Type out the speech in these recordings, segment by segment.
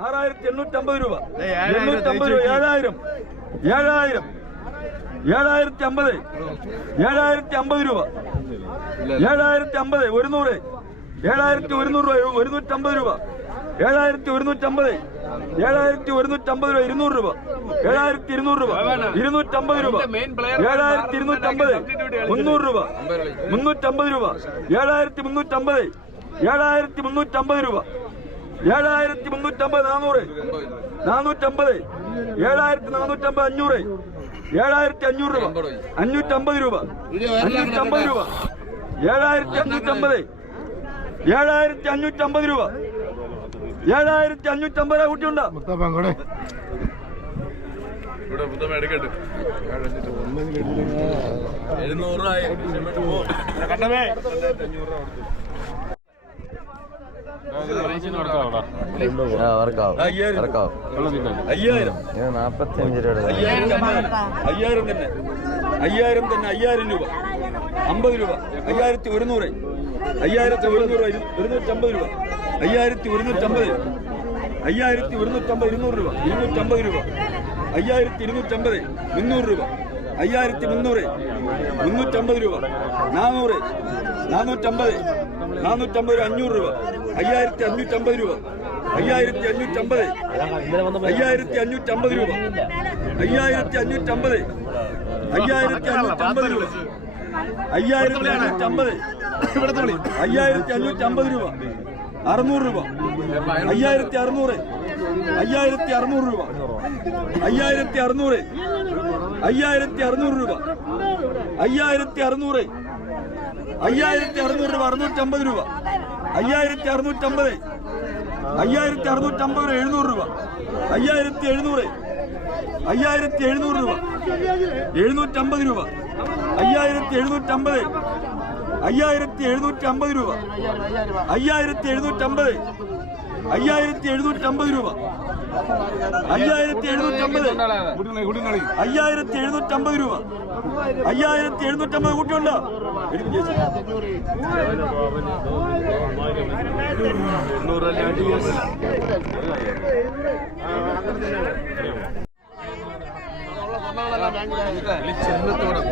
ആറായിരത്തി എണ്ണൂറ്റമ്പത് രൂപ. എണ്ണൂറ്റമ്പത് രൂപ. ഏഴായിരം. ഏഴായിരം. ഏഴായിരത്തി അമ്പത് ഏഴായിരത്തി അമ്പത് രൂപ. ഏഴായിരത്തി അമ്പത് ഒരുന്നൂറ്. ഏഴായിരത്തി ഒരുന്നൂറ് രൂപ. ഒരുന്നൂറ്റമ്പത് രൂപ. ഏഴായിരത്തി ഒരുന്നൂറ്റമ്പത് ഏഴായിരത്തി ഒരുന്നൂറ്റമ്പത് രൂപ. ഇരുന്നൂറ് രൂപ. ഏഴായിരത്തി ഇരുന്നൂറ് രൂപ. ഇരുന്നൂറ്റമ്പത് രൂപ. ഏഴായിരത്തി ഇരുന്നൂറ്റമ്പത് മുന്നൂറ് രൂപ. മുന്നൂറ്റമ്പത് രൂപ. ഏഴായിരത്തി മുന്നൂറ്റമ്പത് ഏഴായിരത്തി മുന്നൂറ്റമ്പത് രൂപ. ഏഴായിരത്തി മുന്നൂറ്റമ്പത് നാനൂറ് നാനൂറ്റമ്പത് ഏഴായിരത്തി നാനൂറ്റമ്പത് അഞ്ഞൂറ്. ഏഴായിരത്തി അഞ്ഞൂറ് രൂപ. അഞ്ഞൂറ്റമ്പത് രൂപ. അഞ്ഞൂറ്റമ്പത് രൂപ. ഏഴായിരത്തി അഞ്ഞൂറ്റമ്പത് ഏഴായിരത്തി അഞ്ഞൂറ്റമ്പത് രൂപ ഏഴായിരത്തി അഞ്ഞൂറ്റമ്പത് രൂപ കുട്ടിയുണ്ടോ രൂപ പുത്തം കണ്ടമേ അയ്യായിരം. അയ്യായിരം നാപ്പത്തി അഞ്ച് രൂപ അയ്യായിരത്തി അമ്പത്. അയ്യായിരം തന്നെ. അയ്യായിരം തന്നെ അയ്യായിരം രൂപ. അമ്പത് രൂപ. അയ്യായിരത്തി ഒരുന്നൂറ്. അയ്യായിരത്തി ഒരുന്നൂറ് ഇരു- ഇരുന്നൂറ്റമ്പത് രൂപ. അയ്യായിരത്തി ഒരുന്നൂറ്റമ്പത് അയ്യായിരത്തി ഒരുന്നൂറ്റമ്പത് ഇരുന്നൂറ് രൂപ. ഇരുന്നൂറ്റമ്പത് രൂപ. അയ്യായിരത്തി ഇരുന്നൂറ്റമ്പത് മുന്നൂറ് രൂപ. അയ്യായിരത്തി മുന്നൂറ് മുന്നൂറ്റമ്പത് രൂപ നാനൂറ് നാനൂറ്റമ്പത് നാനൂറ്റമ്പത് അഞ്ഞൂറ് രൂപ അയ്യായിരത്തി അഞ്ഞൂറ്റമ്പത് രൂപ അയ്യായിരത്തി അഞ്ഞൂറ്റമ്പത് അയ്യായിരത്തി അഞ്ഞൂറ്റമ്പത് രൂപ അയ്യായിരത്തി അഞ്ഞൂറ്റമ്പത് അയ്യായിരത്തി അഞ്ഞൂറ്റമ്പത് രൂപ അയ്യായിരത്തി അഞ്ഞൂറ്റമ്പത് അയ്യായിരത്തി അഞ്ഞൂറ്റമ്പത് രൂപ അറുന്നൂറ് രൂപ അയ്യായിരത്തി അറുന്നൂറ് അയ്യായിരത്തി അറുന്നൂറ് രൂപ അയ്യായിരത്തി അറുന്നൂറ് അയ്യായിരത്തി അറുന്നൂറ് രൂപ. അയ്യായിരത്തി അറുന്നൂറ് അയ്യായിരത്തി അറുന്നൂറ് രൂപ അറുന്നൂറ്റമ്പത് രൂപ. അയ്യായിരത്തി അറുന്നൂറ്റമ്പത് അയ്യായിരത്തി അറുന്നൂറ്റമ്പത് രൂപ എഴുന്നൂറ് രൂപ. അയ്യായിരത്തി എഴുന്നൂറ് അയ്യായിരത്തി എഴുന്നൂറ് രൂപ. എഴുന്നൂറ്റമ്പത് രൂപ. അയ്യായിരത്തി എഴുന്നൂറ്റമ്പത് അയ്യായിരത്തി എഴുന്നൂറ്റി അമ്പത് രൂപ. അയ്യായിരത്തി എഴുന്നൂറ്റമ്പത് അയ്യായിരത്തി എഴുന്നൂറ്റി അമ്പത് രൂപ. അയ്യായിരത്തി എഴുന്നൂറ്റമ്പത്. അയ്യായിരത്തി എഴുന്നൂറ്റമ്പത് രൂപ. അയ്യായിരത്തി എഴുന്നൂറ്റമ്പത് കുട്ടിയുണ്ടോ കൂട്ടിയുണ്ട്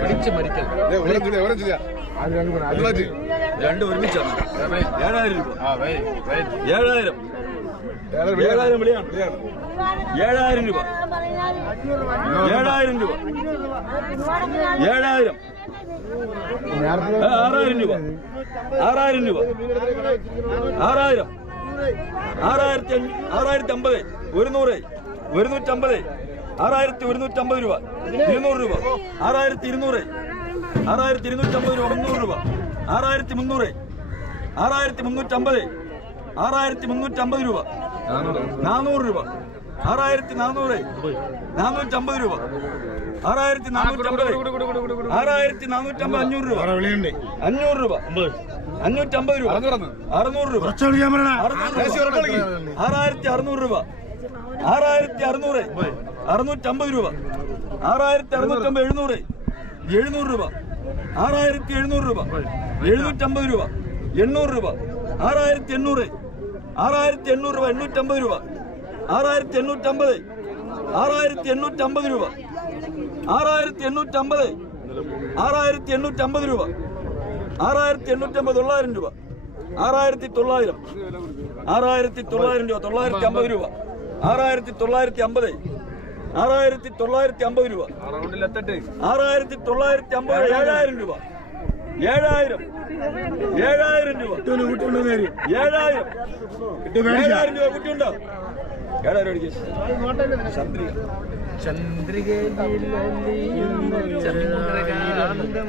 ചേച്ചി പിടിച്ച് മരിക്കൽ രണ്ട് ഒരുമിച്ചാണ് ഏഴായിരം രൂപ. ഏഴായിരം. ഏഴായിരം വിളിയാണ്. ഏഴായിരം രൂപ. ഏഴായിരം രൂപ. ഏഴായിരം. ആറായിരം രൂപ. ആറായിരം രൂപ. ആറായിരം. ആറായിരത്തി ആറായിരത്തി അമ്പത്. ഒരുന്നൂറ്. ഒരുന്നൂറ്റമ്പത്. ആറായിരത്തി ഒരുന്നൂറ്റമ്പത് രൂപ. ഇരുന്നൂറ് രൂപ. ആറായിരത്തി ഇരുന്നൂറ്. ആറായിരത്തി ഇരുന്നൂറ്റമ്പത് രൂപ. മുന്നൂറ് രൂപ. ആറായിരത്തി മുന്നൂറ്. ആറായിരത്തി മുന്നൂറ്റമ്പത്. ആറായിരത്തി മുന്നൂറ്റമ്പത് രൂപ. നാനൂറ്. രൂപ. ആറായിരത്തി നാനൂറ്. നാനൂറ്റമ്പത് രൂപ. ആറായിരത്തി നാനൂറ്റമ്പത്. ആറായിരത്തി നാനൂറ്റമ്പത് അഞ്ഞൂറ് രൂപ. അഞ്ഞൂറ് രൂപ. അഞ്ഞൂറ്റമ്പത് രൂപ. അറുന്നൂറ് രൂപ. ആറായിരത്തി അറുന്നൂറ് രൂപ. ആറായിരത്തി അറുന്നൂറ്. അറുന്നൂറ്റമ്പത് രൂപ. ആറായിരത്തി അറുന്നൂറ്റമ്പത് എഴുന്നൂറ്. എഴുന്നൂറ് രൂപ. ആറായിരത്തി എഴുന്നൂറ് രൂപ. എഴുന്നൂറ്റമ്പത് രൂപ. എണ്ണൂറ് രൂപ. ആറായിരത്തി എണ്ണൂറ്. ആറായിരത്തി എണ്ണൂറ് രൂപ എണ്ണൂറ്റമ്പത് രൂപ. ആറായിരത്തി എണ്ണൂറ്റമ്പത് ആറായിരത്തി എണ്ണൂറ്റമ്പത് രൂപ. ആറായിരത്തി എണ്ണൂറ്റമ്പത് ആറായിരത്തി എണ്ണൂറ്റമ്പത് രൂപ. ആറായിരത്തി എണ്ണൂറ്റമ്പത് തൊള്ളായിരം രൂപ. ആറായിരത്തി തൊള്ളായിരം ആറായിരത്തി തൊള്ളായിരം രൂപ തൊള്ളായിരത്തി അമ്പത് രൂപ. ആറായിരത്തി തൊള്ളായിരത്തി അമ്പത് ആറായിരത്തി തൊള്ളായിരത്തി അമ്പത് രൂപ. ആറായിരത്തി തൊള്ളായിരത്തി അമ്പത് ഏഴായിരം രൂപ. ഏഴായിരം. ഏഴായിരം രൂപ. ഏഴായിരം. ഏഴായിരം രൂപ കുട്ടിയുണ്ടോ? ഏഴായിരം അടിക്കുക ചന്ദ്രിക. ചന്ദ്രികയിൽ ചന്ദ്രകാന്തം